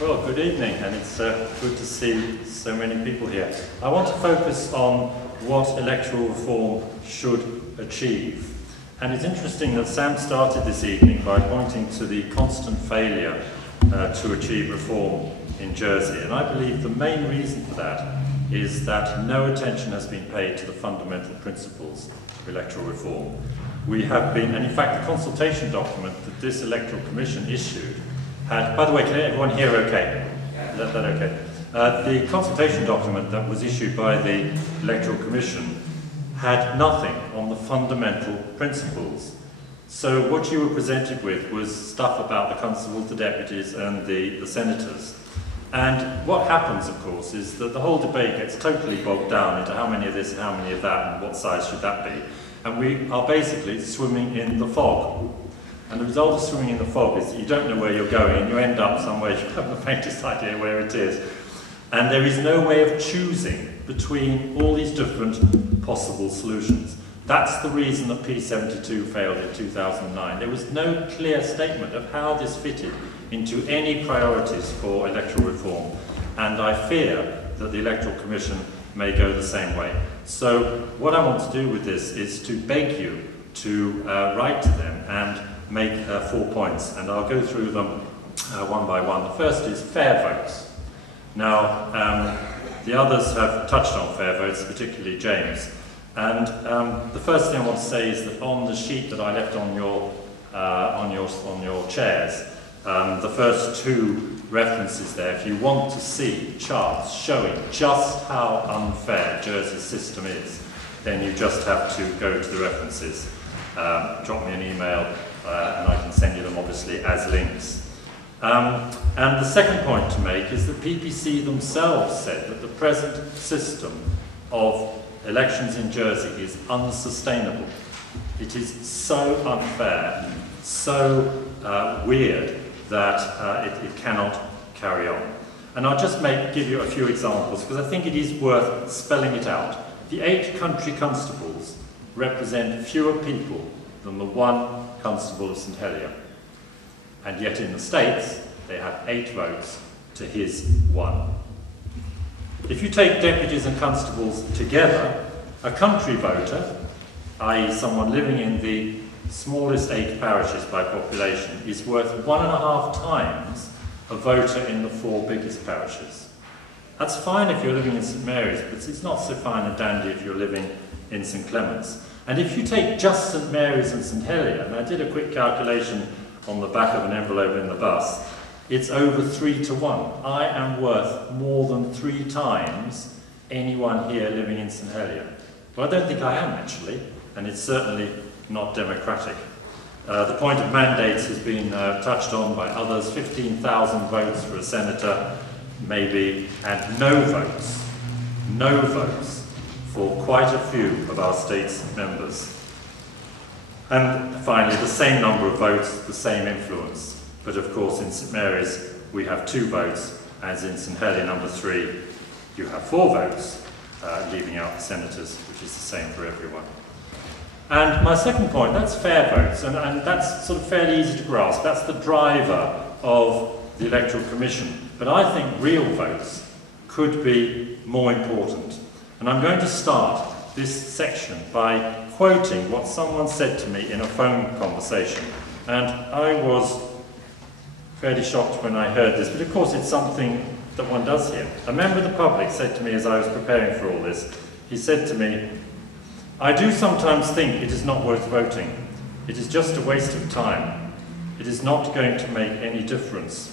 Well, good evening, and it's good to see so many people here. I want to focus on what electoral reform should achieve. And it's interesting that Sam started this evening by pointing to the constant failure to achieve reform in Jersey. And I believe the main reason for that is that no attention has been paid to the fundamental principles of electoral reform. We have been, and in fact the consultation document that this electoral commission issued had, by the way, can everyone hear okay? Is that okay? The consultation document that was issued by the electoral commission had nothing on the fundamental principles. So what you were presented with was stuff about the constables, the deputies and the senators. And what happens, of course, is that the whole debate gets totally bogged down into how many of this and how many of that and what size should that be. And we are basically swimming in the fog. And the result of swimming in the fog is that you don't know where you're going and you end up somewhere you haven't the faintest idea where it is. And there is no way of choosing between all these different possible solutions. That's the reason that P72 failed in 2009. There was no clear statement of how this fitted into any priorities for electoral reform. And I fear that the Electoral Commission may go the same way. So what I want to do with this is to beg you to write to them and make 4 points, and I'll go through them one by one. The first is fair votes. Now, the others have touched on fair votes, particularly James. And the first thing I want to say is that on the sheet that I left on your chairs, the first two references there, if you want to see charts showing just how unfair Jersey's system is, then you just have to go to the references. Drop me an email and I can send you them obviously as links. And the second point to make is that PPC themselves said that the present system of elections in Jersey is unsustainable. It is so unfair, so weird that it cannot carry on. And I'll just give you a few examples because I think it is worth spelling it out. The 8 country constables represent fewer people than the 1 constable of St Helier. And yet in the States, they have 8 votes to his 1. If you take deputies and constables together, a country voter, i.e. someone living in the smallest 8 parishes by population, is worth 1.5 times a voter in the 4 biggest parishes. That's fine if you're living in St Mary's, but it's not so fine and dandy if you're living in St Clement's. And if you take just St Mary's and St Helier, and I did a quick calculation on the back of an envelope in the bus, it's over 3 to 1. I am worth more than 3 times anyone here living in St Helier. Well, I don't think I am actually, and it's certainly not democratic. The point of mandates has been touched on by others. 15,000 votes for a senator, maybe, and no votes for quite a few of our state's members. And finally, the same number of votes, the same influence. But of course, in St Mary's, we have 2 votes, as in St Helier number 3, you have 4 votes, leaving out the senators, which is the same for everyone. And my second point, that's fair votes, and that's sort of fairly easy to grasp. That's the driver of the Electoral Commission. But I think real votes could be more important. And I'm going to start this section by quoting what someone said to me in a phone conversation. And I was fairly shocked when I heard this, but of course it's something that one does hear. A member of the public said to me as I was preparing for all this, he said to me, "I do sometimes think it is not worth voting. It is just a waste of time. It is not going to make any difference."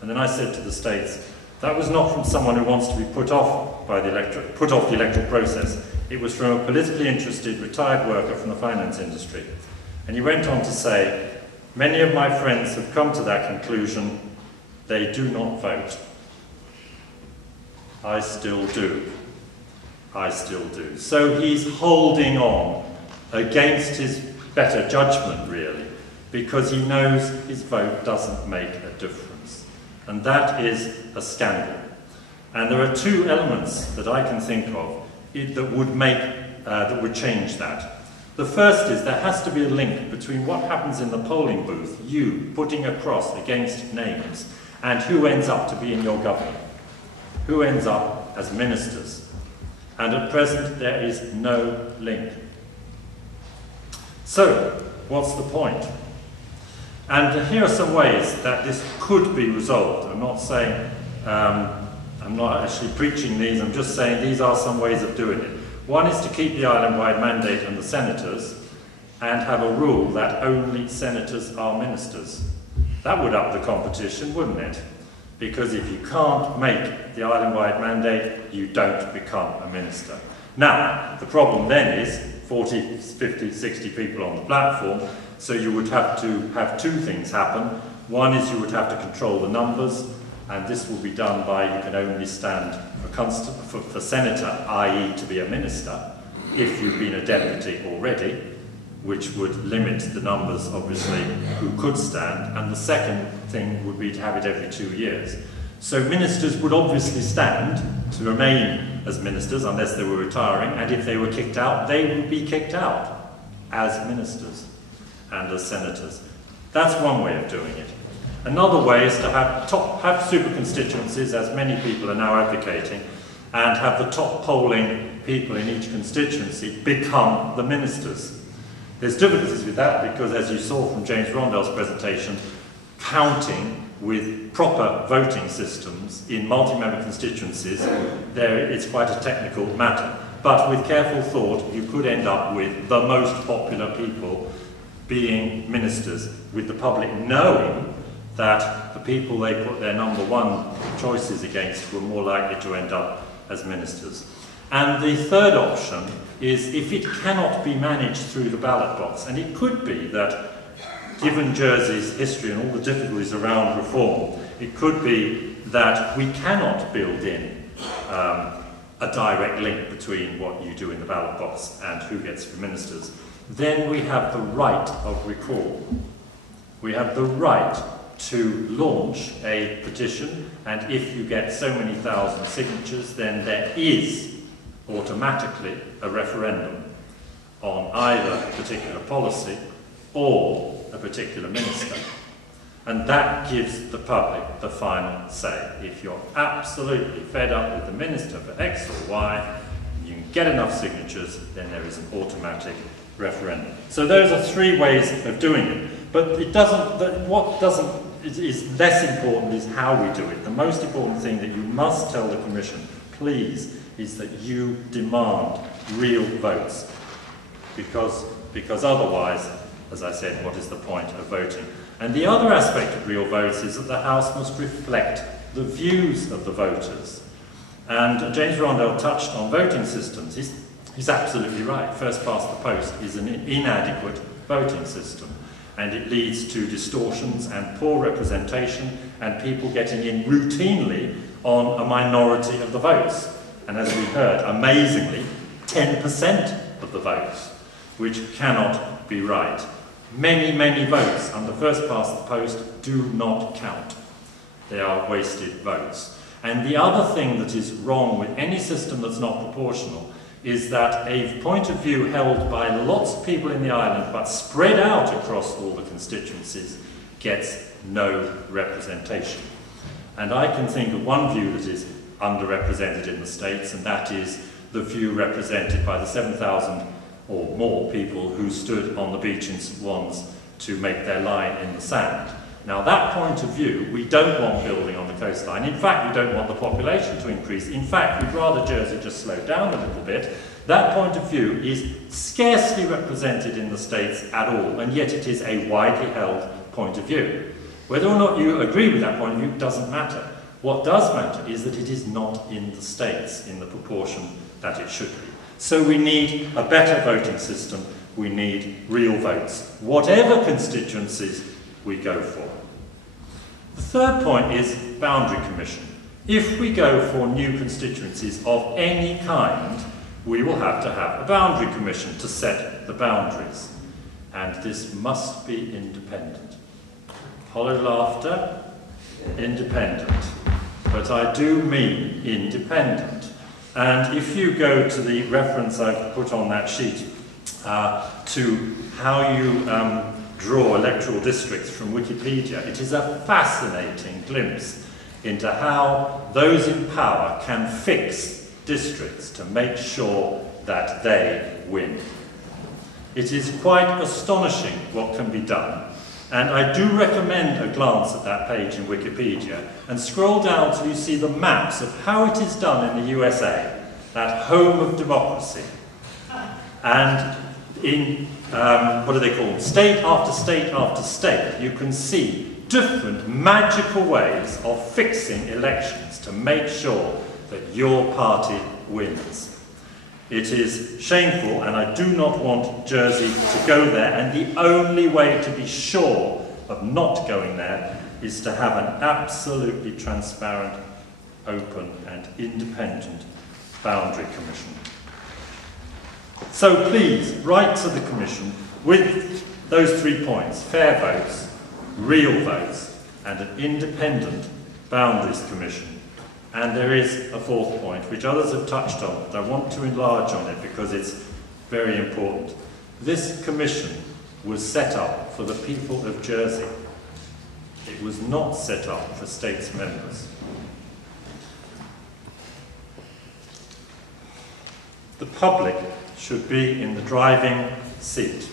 And then I said to the States, that was not from someone who wants to be put off the electoral process. It was from a politically interested retired worker from the finance industry. And he went on to say, "Many of my friends have come to that conclusion. They do not vote. I still do. I still do." So he's holding on against his better judgment, really, because he knows his vote doesn't make a difference. And that is a scandal. And there are 2 elements that I can think of that would change that. The first is there has to be a link between what happens in the polling booth, you putting a cross against names, And who ends up to be in your government? Who ends up as ministers? And at present, there is no link. So, what's the point? And here are some ways that this could be resolved. I'm not saying, I'm not actually preaching these, I'm just saying these are some ways of doing it. One is to keep the island-wide mandate and the senators, and have a rule that only senators are ministers. That would up the competition, wouldn't it? Because if you can't make the island-wide mandate, you don't become a minister. Now, the problem then is 40, 50, 60 people on the platform, so you would have to have two things happen. One is you would have to control the numbers, and this will be done by you can only stand for senator, i.e. to be a minister, if you've been a deputy already, which would limit the numbers, obviously, who could stand. And the second thing would be to have it every 2 years. So ministers would obviously stand to remain as ministers unless they were retiring, and if they were kicked out, they would be kicked out as ministers and as senators. That's one way of doing it. Another way is to have super constituencies, as many people are now advocating, and have the top polling people in each constituency become the ministers. There's difficulties with that because, as you saw from James Rondell's presentation, counting with proper voting systems in multi-member constituencies, it's quite a technical matter. But with careful thought, you could end up with the most popular people being ministers, with the public knowing that the people they put their number one choices against were more likely to end up as ministers. And the third option is if it cannot be managed through the ballot box, and it could be that, given Jersey's history and all the difficulties around reform, it could be that we cannot build in a direct link between what you do in the ballot box and who gets for ministers. Then we have the right of recall. We have the right to launch a petition, and if you get so many thousand signatures, then there is automatically a referendum on either a particular policy or a particular minister. And that gives the public the final say. If you're absolutely fed up with the minister for X or Y, you can get enough signatures, then there is an automatic referendum. So those are three ways of doing it. But what is less important is how we do it. The most important thing that you must tell the Commission, please, is that you demand real votes. Because otherwise, as I said, what is the point of voting? And the other aspect of real votes is that the House must reflect the views of the voters. And James Rondell touched on voting systems. He's absolutely right. First past the post is an inadequate voting system. And it leads to distortions and poor representation and people getting in routinely on a minority of the votes. And as we heard, amazingly, 10% of the votes, which cannot be right. Many, many votes under first past the post do not count. They are wasted votes. And the other thing that is wrong with any system that's not proportional is that a point of view held by lots of people in the island but spread out across all the constituencies gets no representation. And I can think of one view that is underrepresented in the States, and that is the view represented by the 7,000 or more people who stood on the beach in St. Wands to make their line in the sand. Now that point of view, we don't want building on the coastline. In fact, we don't want the population to increase. In fact, we'd rather Jersey just slow down a little bit. That point of view is scarcely represented in the States at all, and yet it is a widely held point of view. Whether or not you agree with that point of view doesn't matter. What does matter is that it is not in the States in the proportion that it should be. So we need a better voting system. We need real votes, whatever constituencies we go for. The third point is boundary commission. If we go for new constituencies of any kind, we will have to have a boundary commission to set the boundaries. And this must be independent. Hollow laughter, independent. But I do mean independent. And if you go to the reference I've put on that sheet to how you draw electoral districts from Wikipedia, it is a fascinating glimpse into how those in power can fix districts to make sure that they win. It is quite astonishing what can be done, and I do recommend a glance at that page in Wikipedia and scroll down till you see the maps of how it is done in the USA, that home of democracy. And in, what do they call them, state after state after state, you can see different magical ways of fixing elections to make sure that your party wins. It is shameful, and I do not want Jersey to go there, and the only way to be sure of not going there is to have an absolutely transparent, open and independent boundary commission. So please, write to the Commission with those 3 points: fair votes, real votes, and an independent boundaries commission. And there is a 4th point, which others have touched on, but I want to enlarge on it because it's very important. This commission was set up for the people of Jersey. It was not set up for states members. The public should be in the driving seat,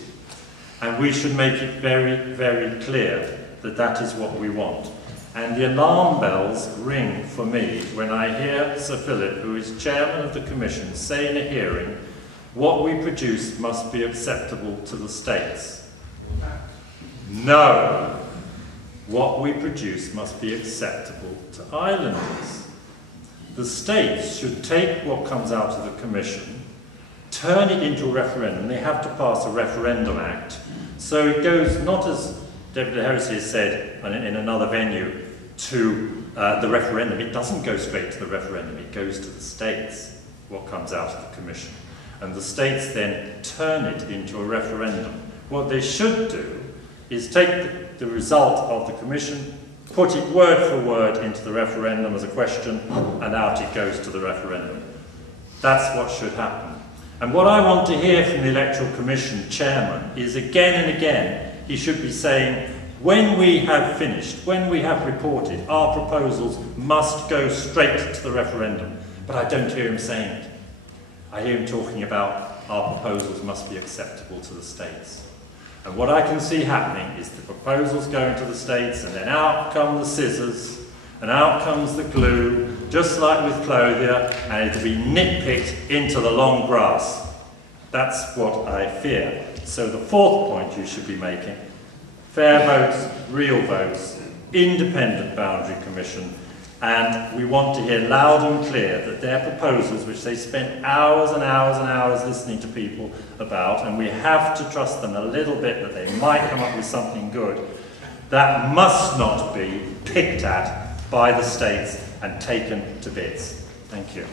and we should make it very, very clear that that is what we want. And the alarm bells ring for me when I hear Sir Philip, who is chairman of the Commission, say in a hearing, what we produce must be acceptable to the states. No! What we produce must be acceptable to islanders. The states should take what comes out of the Commission, turn it into a referendum. They have to pass a referendum act. So it goes not, as David Heresy has said in another venue, to the referendum. It doesn't go straight to the referendum, it goes to the states, what comes out of the Commission. And the states then turn it into a referendum. What they should do is take the result of the Commission, put it word for word into the referendum as a question, and out it goes to the referendum. That's what should happen. And what I want to hear from the Electoral Commission chairman is again and again, he should be saying, when we have finished, when we have reported, our proposals must go straight to the referendum. But I don't hear him saying it. I hear him talking about our proposals must be acceptable to the states. And what I can see happening is the proposals going to the states, and then out come the scissors, and out comes the glue, just like with Clothier, and it'll be nitpicked into the long grass. That's what I fear. So the 4th point you should be making: fair votes, real votes, independent boundary commission, and we want to hear loud and clear that their proposals, which they spent hours and hours and hours listening to people about, and we have to trust them a little bit that they might come up with something good, that must not be picked at by the states and taken to bits. Thank you.